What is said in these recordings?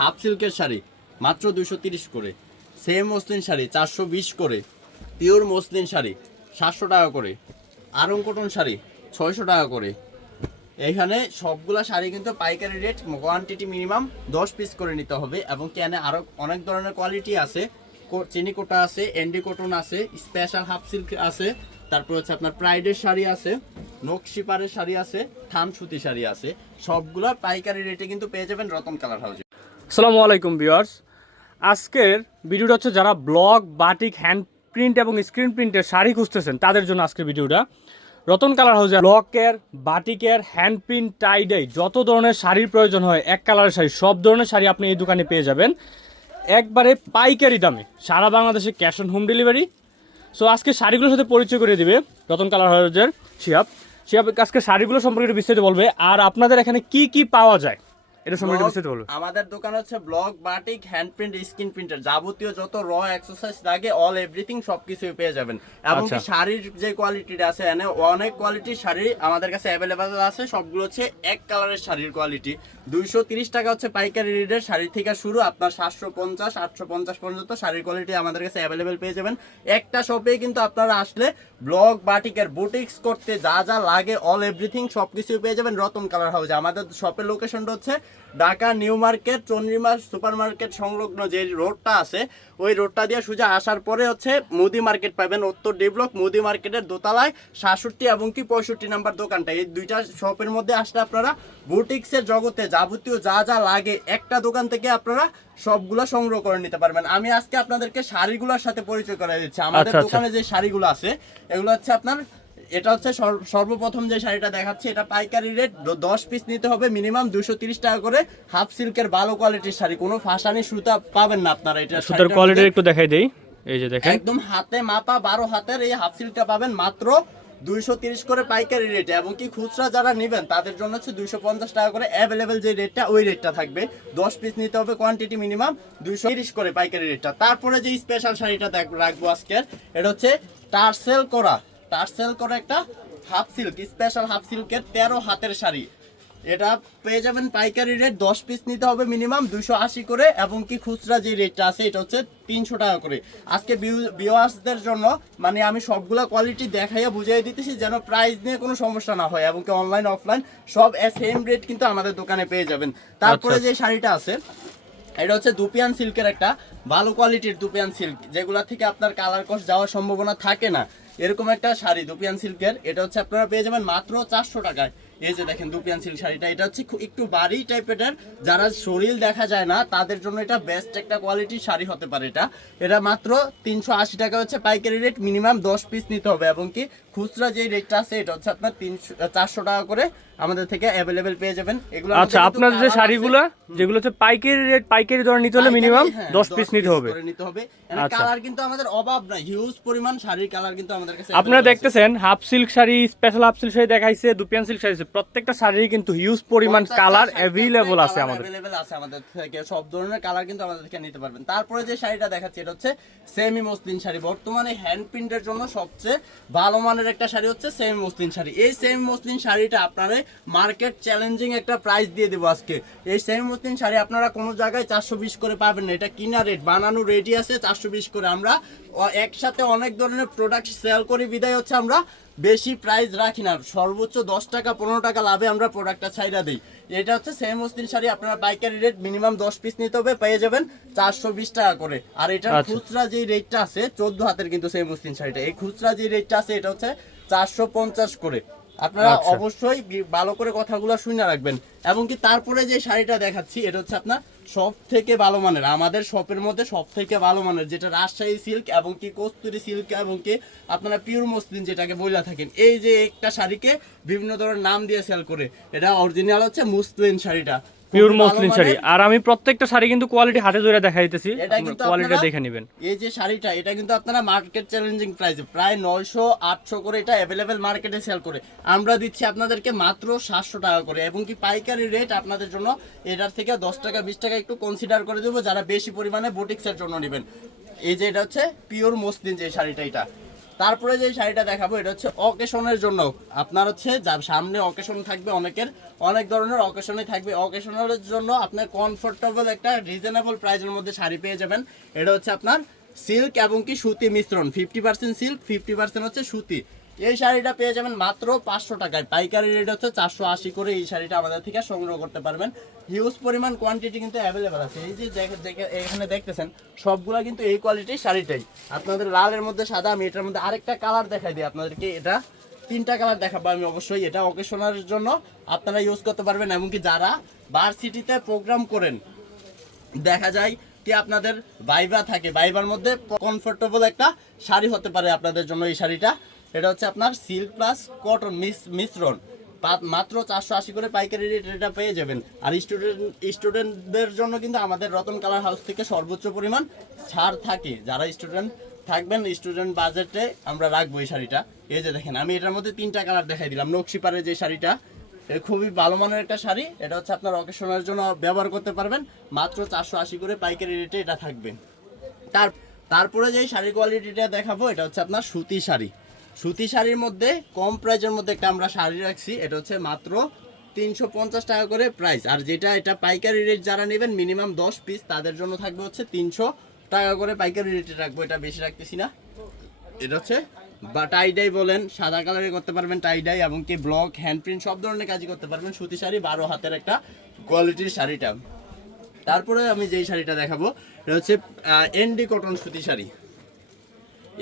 Half সিল্কের শাড়ি, মাত্র দুশো তিরিশ করে। সেম মসলিন শাড়ি, চারশো বিশ করে। পিওর মসলিন শাড়ি, সাতশো টাকা করে। আরং কটন শাড়ি, ছয়শো টাকা করে। এখানে সবগুলা শাড়ি কিন্তু পাইকারি রেট কোয়ান্টিটি মিনিমাম দশ পিস করে নিতে হবে এবং ক্যানে আরও অনেক ধরনের কোয়ালিটি আছে। চিনি কোটা আছে, এন্ডি কটন আছে স্পেশাল হাফ সিল্ক আছে, তারপর হচ্ছে আপনার প্রাইডের শাড়ি আছে নকশিপারের শাড়ি আছে থান সুতি শাড়ি আছে। সবগুলা পাইকারি রেটে কিন্তু পেয়ে যাবেন রতন কালার হাউসে আসসালামু আলাইকুম ভিউয়ার্স। আজকের ভিডিওটা হচ্ছে যারা ব্লগ, বাটিক, হ্যান্ড প্রিন্ট এবং স্ক্রিন প্রিন্টের শাড়ি খুঁজতেছেন, তাদের জন্য আজকের ভিডিওটা। রতন কালার হাউসে ব্লকের বাটিকের হ্যান্ড প্রিন্ট টাইডাই যত ধরনের শাড়ির প্রয়োজন হয়, এক কালারের শাড়ি, সব ধরনের শাড়ি আপনি এই দোকানে পেয়ে যাবেন। একবারে পাইকারি দামে, সারা বাংলাদেশে cash on home delivery. So আজকে শাড়িগুলোর সাথে পরিচয় করে দিবে রতন কালার হাউসের শিয়াব শিয়াব আজকে শাড়িগুলো সম্পর্কে বিস্তারিত বলবে, আর আপনাদের এখানে কি কি পাওয়া যায়? এটা সম্পর্কে বিস্তারিত আমাদের দোকান হচ্ছে block batik hand print screen printer যাবতীয় যত র এক্সারসাইজ লাগে অল এভরিথিং সবকিছুই পেয়ে যাবেন। এবং কি আচ্ছা। শাড়ির যে কোয়ালিটিটা আছে এখানে অনেক কোয়ালিটির শাড়ি আমাদের কাছে অ্যাভেলেবেল আছে। সবগুলো হচ্ছে এক কালারের শাড়ির কোয়ালিটি দুইশো তিরিশ টাকা হচ্ছে পাইকারি রেটের শাড়ি থেকে শুরু। আপনার সাতশো পঞ্চাশ আটশো পঞ্চাশ পর্যন্ত শাড়ির কোয়ালিটি আমাদের কাছে অ্যাভেলেবেল পেয়ে যাবেন। একটা শপে কিন্তু আপনারা আসলে ব্লক বাটিকের বুটিক্স করতে যা যা লাগে অল এভরিথিং সবকিছু পেয়ে যাবেন। রতন কালার হাউসে আমাদের শপের লোকেশনটা হচ্ছে Dhaka New Market Chandrima super market সংলগ্ন যে রোডটা আছে ওই রোডটা দিয়ে সোজা আসার পরে হচ্ছে মুদি মার্কেট পাবেন। উত্তর ডি ব্লক মুদি মার্কেটের দোতলায় সাতষট্টি এবং কি পঁয়ষট্টি নাম্বার দোকানটা। এই দুইটা শপের মধ্যে আসলে আপনারা বুটিক্সের জগতে যাবতীয় যা যা লাগে একটা দোকান থেকে আপনারা সবগুলো সংগ্রহ করে নিতে পারবেন। আমি আজকে আপনাদেরকে শাড়িগুলোর সাথে পরিচয় করে দিচ্ছি। আমাদের আচ্ছা, আচ্ছা। দোকানে যে শাড়িগুলো আছে এগুলো হচ্ছে আপনার এটা হচ্ছে সর্বপ্রথম যে শাড়িটা দেখাচ্ছি এটা পাইকারি রেট দশ পিস নিতে হবে মিনিমাম দুশো তিরিশ টাকা করে হাফ সিল্কের ভালো কোয়ালিটির শাড়ি। কোনো ফাঁসানি সুতা পাবেন না আপনারা এটা সুতার কোয়ালিটি একটু দেখাই দেই এই যে দেখেন। একদম হাতে মাপা বারো হাতের এই হাফ সিল্কটা পাবেন মাত্র দুইশো তিরিশ করে পাইকারি রেটে এবং কি খুচরা যারা নেবেন তাদের জন্য হচ্ছে দুইশো পঞ্চাশ টাকা করে অ্যাভেলেবেল যে রেটটা ওই রেটটা থাকবে। দশ পিস নিতে হবে কোয়ান্টিটি মিনিমাম দুইশো তিরিশ করে পাইকারি রেটটা। তারপরে যে স্পেশাল শাড়িটা দেখ- রাখব আজকের এটা হচ্ছে টার্সেল করা। টার্সেল করা একটা হাফ সিল্ক স্পেশাল হাফ সিল্কের তেরো হাতের শাড়ি। এটা পেয়ে যাবেন পাইকারি রেট দশ পিস নিতে হবে মিনিমাম দুশো আশি করে এবং কি খুচরা যে রেটটা আছে এটা হচ্ছে তিনশো টাকা করে। আজকে ভিউয়ার্সদের জন্য মানে আমি সবগুলা কোয়ালিটি দেখাইয়া বুঝিয়ে দিতেছি যেন প্রাইস নিয়ে কোনো সমস্যা না হয় এবং কি অনলাইন অফলাইন সব সেম রেট কিন্তু আমাদের দোকানে পেয়ে যাবেন। তারপরে আচ্ছা। যে শাড়িটা আছে এটা হচ্ছে দুপিয়ান সিল্কের একটা ভালো কোয়ালিটির দুপিয়ান সিল্ক যেগুলা থেকে আপনার কালার কস যাওয়ার সম্ভাবনা থাকে না। এরকম একটা শাড়ি, দুপিয়ান সিল্কের। এটা হচ্ছে আপনারা পেয়ে যাবেন মাত্র চারশো টাকায়। এই যে দেখেন দুপিয়ান সিল্ক শাড়িটা, এটা হচ্ছে একটু বাড়ি টাইপের যারা শরীর দেখা যায় না, তাদের জন্য এটা বেস্ট একটা কোয়ালিটির শাড়ি হতে পারে এটা। এটা মাত্র তিনশো আশি টাকা হচ্ছে পাইকারি রেট মিনিমাম দশ পিস নিতে হবে। এবং কি খুচরা যে রেটটা আছে এটা হচ্ছে আপনার তিনশো চারশো টাকা করে আমাদের থেকে অ্যাভেলেবেল পেয়ে যাবেন। এগুলো আচ্ছা আপনার যে শাড়িগুলো যেগুলো হচ্ছে পাইকারি রেট পাইকারি দরে নিতে হলে মিনিমাম হ্যাঁ, দশ পিস নিতে হবে। নিতে হবে। কালার কিন্তু আমাদের অভাব নাই হিউজ পরিমাণ শাড়ির কালার কিন্তু আমাদের কাছে আপনারা দেখতেছেন half silk sari special half silk sari দেখাইছে দুপিয়ান সিল্ক শাড়ি। প্রত্যেকটা শাড়ির কিন্তু হিউজ পরিমাণ কালার অ্যাভেলেবল আছে আমাদের। available আছে আমাদের থেকে। সব ধরনের কালার কিন্তু আমাদের থেকে নিতে পারবেন। তারপরে যে শাড়িটা দেখাচ্ছি এটা হচ্ছে সেমি মসলিন শাড়ি। বর্তমানে হ্যান্ড প্রিন্টের জন্য সবচেয়ে ভালো মানের একটা শাড়ি হচ্ছে সেম মসলিন শাড়ি। এই সেম মসলিন শাড়িটা আপনারা মার্কেট চ্যালেঞ্জিং একটা প্রাইস দিয়ে দেবো আজকে। এই সেম মসলিন শাড়ি আপনারা কোনো জায়গায় চারশো বিশ করে পাবেন না। এটা কিনা রেট? বানানো রেডি আছে, চারশো বিশ করে। আমরা একসাথে অনেক ধরনের প্রোডাক্ট সেল করি। বিদায় হচ্ছে আমরা। বেশি প্রাইস রাখি না। সর্বোচ্চ দশ টাকা, পনেরো টাকা লাভে আমরা প্রোডাক্টটা ছাইরা দিই। এটা হচ্ছে সেম মুসলিম শাড়ি আপনারা পাইকারি রেট মিনিমাম দশ পিস নিতে হবে পেয়ে যাবেন চারশো বিশ টাকা করে আর এটার আচ্ছা। খুচরা যে রেটটা আছে চোদ্দ হাতের কিন্তু সেম মসলিন শাড়িটা এই খুচরা যে রেটটা আছে এটা হচ্ছে চারশো পঞ্চাশ করে আপনারা আচ্ছা। অবশ্যই ভালো করে কথাগুলো শুনে রাখবেন। এবং কি তারপরে যে শাড়িটা দেখাচ্ছি এটা হচ্ছে আপনার সব থেকে ভালো মানের আমাদের শপের মধ্যে সব থেকে ভালো মানের যেটা রাজশাহী সিল্ক এবং কি কস্তুরি সিল্ক এবং কি আপনারা পিওর মসলিন যেটাকে বইলা থাকেন। এই যে একটা শাড়িকে বিভিন্ন ধরনের নাম দিয়ে সেল করে এটা অরিজিনাল হচ্ছে মুসলিন শাড়িটা। Pure muslin sari. আর আমি প্রত্যেকটা শাড়ি কিন্তু কোয়ালিটি হাতে ধরে দেখা দিতেছি কোয়ালিটি দেখে নেবেন। এই যে শাড়িটা এটা কিন্তু আপনারা মার্কেট চ্যালেঞ্জিং প্রাইসে প্রায় নয়শো আটশো করে এটা অ্যাভেলেবেল মার্কেটে সেল করে। আমরা দিচ্ছি আপনাদেরকে মাত্র সাতশো টাকা করে এবং কি পাইকারি রেট আপনাদের জন্য এটার থেকে দশ টাকা বিশ টাকা একটু কনসিডার করে দেবো যারা বেশি পরিমাণে বুটিক্সের জন্য নেবেন। এই যে এটা হচ্ছে পিওর মসলিন যে শাড়িটা এটা। তারপরে যে শাড়িটা দেখাবো, এটা হচ্ছে অকেশনের জন্য। আপনার হচ্ছে যা সামনে অকেশন থাকবে অনেকের, অনেক ধরনের অকেশনই থাকবে। অকেশনের জন্য আপনার কমফোর্টেবল একটা রিজনেবল প্রাইসের মধ্যে শাড়ি পেয়ে যাবেন। এটা হচ্ছে আপনার সিল্ক এবং কি সুতি মিশ্রণ। Fifty percent silk fifty percent হচ্ছে সুতি। এই শাড়িটা পেয়ে যাবেন মাত্র পাঁচশো টাকায়। পাইকারি রেট হচ্ছে চারশো আশি করে এই শাড়িটা আমাদের থেকে সংগ্রহ করতে পারবেন। হিউজ পরিমাণ কোয়ান্টিটি কিন্তু অ্যাভেলেবেল আছে। এই যে দেখে- এখানে দেখতেছেন, সবগুলা কিন্তু এই কোয়ালিটির শাড়িটাই। আপনাদের লালের মধ্যে সাদা, আমি এটার মধ্যে আরেকটা কালার দেখাই দিই আপনাদেরকে। এটা তিনটা কালার দেখাবো আমি অবশ্যই। এটা অকেশনের জন্য আপনারা ইউজ করতে পারবেন। এমনকি যারা ভার্সিটিতে প্রোগ্রাম করেন, দেখা যায় কি আপনাদের বাইবা থাকে। বাইবার মধ্যে কমফোর্টেবল একটা শাড়ি হতে পারে আপনাদের জন্য এই শাড়িটা। এটা হচ্ছে আপনার সিল্ক প্লাস কটন মিশ্রণ মাত্র চারশো আশি করে পাইকারি রেট এটা পেয়ে যাবেন। আর স্টুডেন্ট স্টুডেন্টদের জন্য কিন্তু আমাদের রতন কালার হাউস থেকে সর্বোচ্চ পরিমাণ ছাড় থাকে। যারা স্টুডেন্ট থাকবেন স্টুডেন্ট বাজেটে আমরা রাখব এই শাড়িটা। এই যে দেখেন, আমি এটার মধ্যে তিনটা কালার দেখাই দিলাম। নকশিপাড়ের যে শাড়িটা খুবই ভালো মানের একটা শাড়ি। এটা হচ্ছে আপনার অকেশনের জন্য ব্যবহার করতে পারবেন। মাত্র চারশো আশি করে পাইকারি রেটে এটা থাকবে। তার তারপরে যে শাড়ির কোয়ালিটিটা দেখাবো, এটা হচ্ছে আপনার সুতি শাড়ি। সুতি শাড়ির মধ্যে, কম প্রাইজের মধ্যে একটা আমরা শাড়ি রাখছি। এটা হচ্ছে মাত্র তিনশো পঞ্চাশ টাকা করে প্রাইস আর যেটা, এটা পাইকারি রেট যারা নেবেন মিনিমাম দশ পিস তাদের জন্য থাকবে হচ্ছে তিনশো টাকা করে পাইকারি রেটে রাখব। এটা বেশি রাখতেছি না। এটা হচ্ছে, বা টাইডাই বলেন, সাদা কালারে করতে পারবেন টাইডাই এবং কি ব্লক হ্যান্ড প্রিন্ট সব ধরনের কাজই করতে পারবেন। সুতি শাড়ি, বারো হাতের একটা কোয়ালিটির শাড়িটা। তারপরে আমি যেই শাড়িটা দেখাবো, এটা হচ্ছে এনডি কটন সুতি শাড়ি।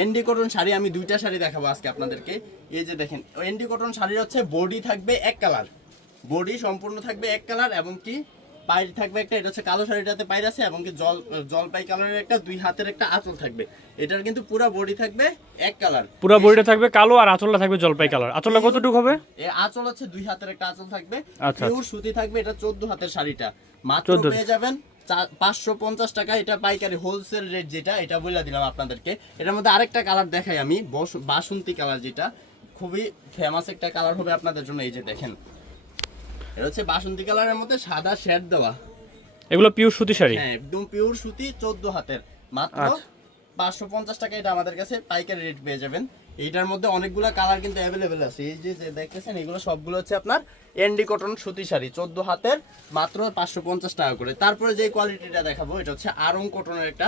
এনডি কটন শাড়ি আমি দুইটা শাড়ি দেখাবো আজকে আপনাদেরকে। এই যে দেখেন এনডি কটন শাড়ির হচ্ছে বডি থাকবে এক কালার। বডি সম্পূর্ণ থাকবে এক কালার এবং কি পায়ের থাকবে একটা এটা হচ্ছে কালো শাড়িটাতে পায়ের আছে এবং কি জল জলপাই কালারের একটা দুই হাতের একটা আঁচল থাকবে। এটার কিন্তু পুরো বডি থাকবে এক কালার। পুরো বডিটা থাকবে কালো আর আঁচলটা থাকবে জলপাই কালার। আঁচলটা কতটুকু হবে? এ আঁচল হচ্ছে দুই হাতের একটা আঁচল থাকবে। আচ্ছা, পিওর সুতি থাকবে এটা চোদ্দ হাতের শাড়িটা। মাত্র 14 পেয়ে যাবেন পাঁচশো পঞ্চাশ টাকা এটা পাইকারি হোলসেল রেট যেটা এটা বলে দিলাম আপনাদেরকে। এটার মধ্যে আরেকটা কালার দেখাই আমি বাসন্তী কালার যেটা। খুবই ফেমাস একটা কালার হবে আপনাদের জন্য এই যে দেখেন। এটা হচ্ছে বাসন্তী কালারের মধ্যে সাদা শেড দেওয়া। এগুলো পিওর সুতি শাড়ি? হ্যাঁ একদম পিওর সুতি চোদ্দ হাতের। মাত্র আচ্ছা। পাঁচশো পঞ্চাশ টাকা এটা আমাদের কাছে পাইকারি রেট পেয়ে যাবেন। এইটার মধ্যে অনেকগুলো কালার কিন্তু অ্যাভেলেবেল আছে। এই যে দেখতেছেন, এগুলো সবগুলো হচ্ছে আপনার এন্ডি কটন সুতি শাড়ি, চোদ্দ হাতের, মাত্র পাঁচশো পঞ্চাশ টাকা করে। তারপরে যে কোয়ালিটিটা দেখাবো, এটা হচ্ছে আরং কটনের একটা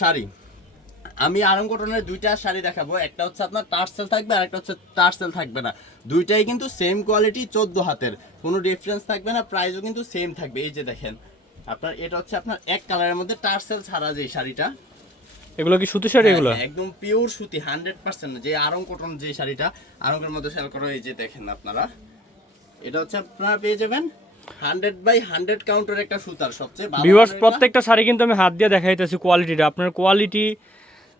শাড়ি। আমি আরং কটনের দুইটা শাড়ি দেখাবো। একটা হচ্ছে আপনার টার্সেল থাকবে আর একটা হচ্ছে টার্সেল থাকবে না। দুইটাই কিন্তু সেম কোয়ালিটি চোদ্দ হাতের। কোনো ডিফারেন্স থাকবে না প্রাইসও কিন্তু সেম থাকবে। এই যে দেখেন, আপনার, এটা হচ্ছে আপনার এক কালারের মধ্যে টার্সেল ছাড়া যে শাড়িটা এগুলো কি সুতি শাড়ি এগুলো? হ্যাঁ, একদম পিওর সুতি হান্ড্রেড পার্সেন্ট যে আরং কটন যে শাড়িটা আরঙ্গের মধ্যে সেল করা এই যে দেখেন আপনারা। এটা হচ্ছে আপনারা পেয়ে যাবেন হান্ড্রেড বাই হান্ড্রেড কাউন্টার একটা সুতার সবচেয়ে ভালো ভিউয়ার্স প্রত্যেকটা শাড়ি কিন্তু আমি হাত দিয়ে দেখাইতেছি কোয়ালিটিটা আপনার কোয়ালিটি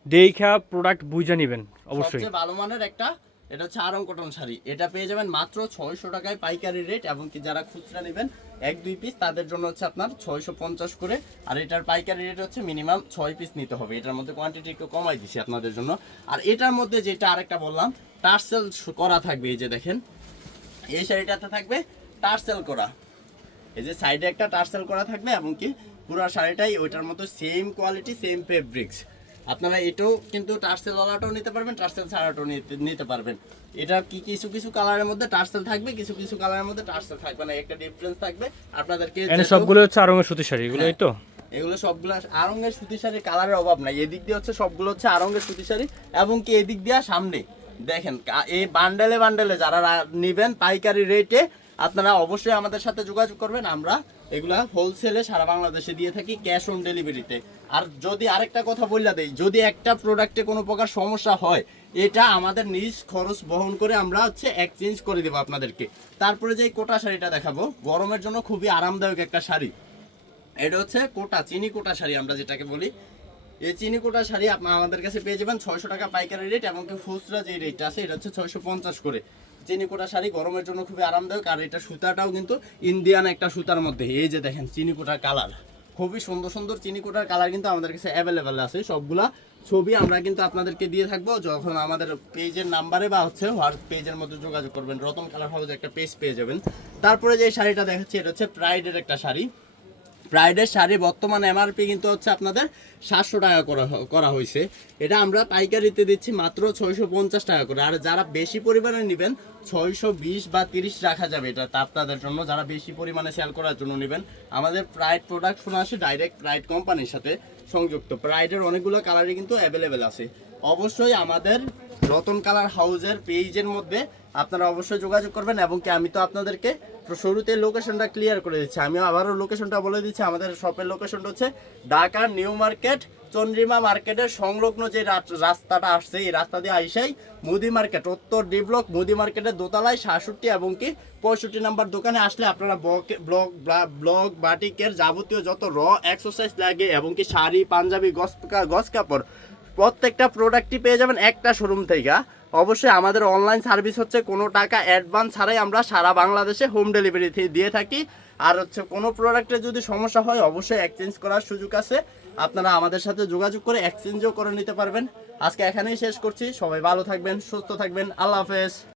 দেখা প্রোডাক্ট বুঝে নেবেন অবশ্যই। সবচেয়ে ভালো মানের একটা এটা হচ্ছে আরং কটন শাড়ি। এটা পেয়ে যাবেন মাত্র ছয়শো টাকায় পাইকারি রেট এবং কি যারা খুচরা নেবেন, এক, দুই পিস তাদের জন্য হচ্ছে আপনার ছয়শো পঞ্চাশ করে। আর এটার পাইকারি রেট হচ্ছে মিনিমাম ছয় পিস নিতে হবে। এটার মধ্যে কোয়ান্টিটি একটু কমাই দিছি আপনাদের জন্য। আর এটার মধ্যে যেটা আরেকটা বললাম, টার্সেল করা থাকবে এই যে দেখেন। এই শাড়িটাতে থাকবে টার্সেল করা। এই যে সাইডে একটা টার্সেল করা থাকবে এবং কি পুরো শাড়িটাই ওইটার মতো সেম কোয়ালিটি সেম ফেব্রিক্স আপনারা এটাও কিন্তু টার্সেল ওয়ালাটাও নিতে পারবেন টার্সেল ছাড়াটাও নিতে পারবেন। এটা কি কিছু কিছু কালারের মধ্যে টার্সেল থাকবে কিছু কিছু কালারের মধ্যে টার্সেল থাকবে না একটা ডিফারেন্স থাকবে। আপনাদেরকে সবগুলো হচ্ছে আরঙের সুতি শাড়ি এগুলো তো? এগুলো সবগুলো আরঙ্গের সুতি শাড়ির কালারের অভাব নাই। এদিক দিয়ে হচ্ছে সবগুলো হচ্ছে আরঙ্গের সুতি শাড়ি এবং কি এদিক দিয়ে সামনে? দেখেন এই বান্ডেলে বান্ডেলে যারা নিবেন পাইকারি রেটে আপনারা অবশ্যই আমাদের সাথে যোগাযোগ করবেন। আমরা এগুলা হোলসেলে সারা বাংলাদেশে দিয়ে থাকি ক্যাশ অন ডেলিভারিতে আর যদি আরেকটা কথা বললা দেই, যদি একটা প্রোডাক্টে কোনো প্রকার সমস্যা হয়, এটা আমাদের নিজ খরচ বহন করে আমরা হচ্ছে এক্সচেঞ্জ করে দেবো আপনাদেরকে। তারপরে যে কোটা শাড়িটা দেখাবো, গরমের জন্য খুবই আরামদায়ক একটা শাড়ি। এটা হচ্ছে কোটা, চিনি কোটা শাড়ি আমরা যেটাকে বলি। এই চিনি কোটা শাড়ি আপনি আমাদের কাছে পেয়ে যাবেন ছয়শো টাকা পাইকারি রেট এবং খুচরা যে রেটটা আছে, এটা হচ্ছে ছয়শো পঞ্চাশ করে। চিনি কোটা শাড়ি গরমের জন্য খুবই আরামদায়ক, আর এটা সুতাটাও কিন্তু ইন্ডিয়ান একটা সুতার মধ্যে। এই যে দেখেন, চিনি কোটার কালার খুবই সুন্দর সুন্দর চিনি কোটার কালার কিন্তু আমাদের কাছে অ্যাভেলেবেল আছে। সবগুলা ছবি আমরা কিন্তু আপনাদেরকে দিয়ে থাকব। যখন আমাদের পেজের নাম্বারে বা হচ্ছে হোয়াটস পেজের মধ্যে যোগাযোগ করবেন, রতন কালার হাউস একটা পেজ পেয়ে যাবেন। তারপরে যে শাড়িটা দেখাচ্ছি, এটা হচ্ছে প্রাইডের একটা শাড়ি। প্রাইডের শাড়ি বর্তমান এমআরপি কিন্তু হচ্ছে আপনাদের সাতশো টাকা করা করা হয়েছে এটা আমরা পাইকারিতে দিচ্ছি মাত্র ছয়শো পঞ্চাশ টাকা করে। আর যারা বেশি পরিমাণে নেবেন, ছয়শো বিশ বা তিরিশ রাখা যাবে এটা আপনাদের জন্য। যারা বেশি পরিমাণে সেল করার জন্য নেবেন, আমাদের প্রাইড প্রোডাকশন আসে ডাইরেক্ট প্রাইড কোম্পানির সাথে সংযুক্ত। প্রাইডের অনেকগুলো কালারই কিন্তু অ্যাভেলেবেল আছে। অবশ্যই আমাদের রতন কালার হাউজের পেজের মধ্যে আপনারা অবশ্যই যোগাযোগ করবেন এবং কি আমি তো আপনাদেরকে শুরুতে লোকেশনটা ক্লিয়ার করে দিচ্ছি। আমি আবারও লোকেশনটা বলে দিচ্ছি। আমাদের শপের লোকেশনটা হচ্ছে ঢাকা নিউ মার্কেট চন্দ্রিমা মার্কেটের সংলগ্ন যে রাস্তাটা আসছে, এই রাস্তা দিয়ে আইসাই মুদি মার্কেট উত্তর ডি ব্লক মুদি মার্কেটের দোতলায় সাতষট্টি এবং কি পঁয়ষট্টি নাম্বার দোকানে আসলে আপনারা ব্লক- ব্লক বাটিকের যাবতীয় যত র এক্সারসাইজ লাগে এবং কি শাড়ি, পাঞ্জাবি, গস গস কাপড়, প্রত্যেকটা প্রোডাক্টই পেয়ে যাবেন একটা শোরুম থেকে। অবশ্যই আমাদের অনলাইন সার্ভিস হচ্ছে কোনো টাকা অ্যাডভান্স ছাড়াই আমরা সারা বাংলাদেশে হোম ডেলিভারি দিয়ে থাকি। আর হচ্ছে কোনো প্রোডাক্টে যদি সমস্যা হয়, অবশ্যই এক্সচেঞ্জ করার সুযোগ আছে। আপনারা আমাদের সাথে যোগাযোগ করে এক্সচেঞ্জও করে নিতে পারবেন। আজকে এখানেই শেষ করছি। সবাই ভালো থাকবেন, সুস্থ থাকবেন। আল্লাহ হাফেজ।